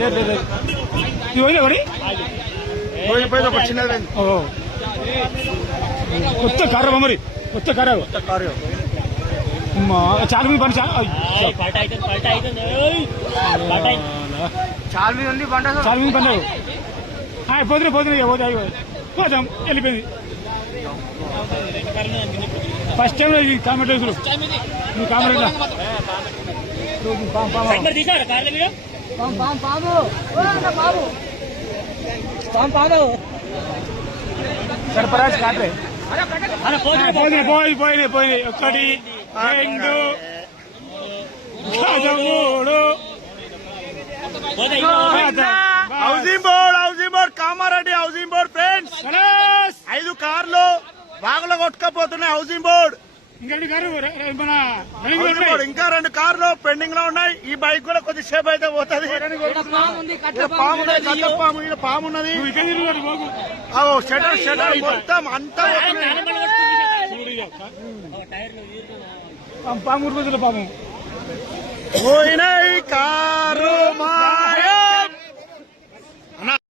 లేదు లేదు ఇది పోయింది ఒకటి ఒక చిన్నది కొత్త కారు మరి కొత్త కారు చాలా మంది పని చాలా మంది ఉంది చాలా మంది పని పోతున్నాయి పోతాం వెళ్ళిపోయింది ఫస్ట్ టైం ఇది కామెంట్ నువ్వు కామెంట్ సర్పరాజ్ కాట్రే పోయినాయి ఒక్కటి రెండు మూడు housing board Kamareddy housing board friends 5 కార్లు బాగులో కొట్టుకపోతున్నాయి హౌసింగ్ బోర్డ్ ఇంకా 2 కార్లు పెండింగ్ లో ఉన్నాయి ఈ బైక్ కూడా కొద్దిసేపు అయితే పోతుంది పాము ఉన్నది షటర్ మొత్తం అంతా పాము పోయినాయి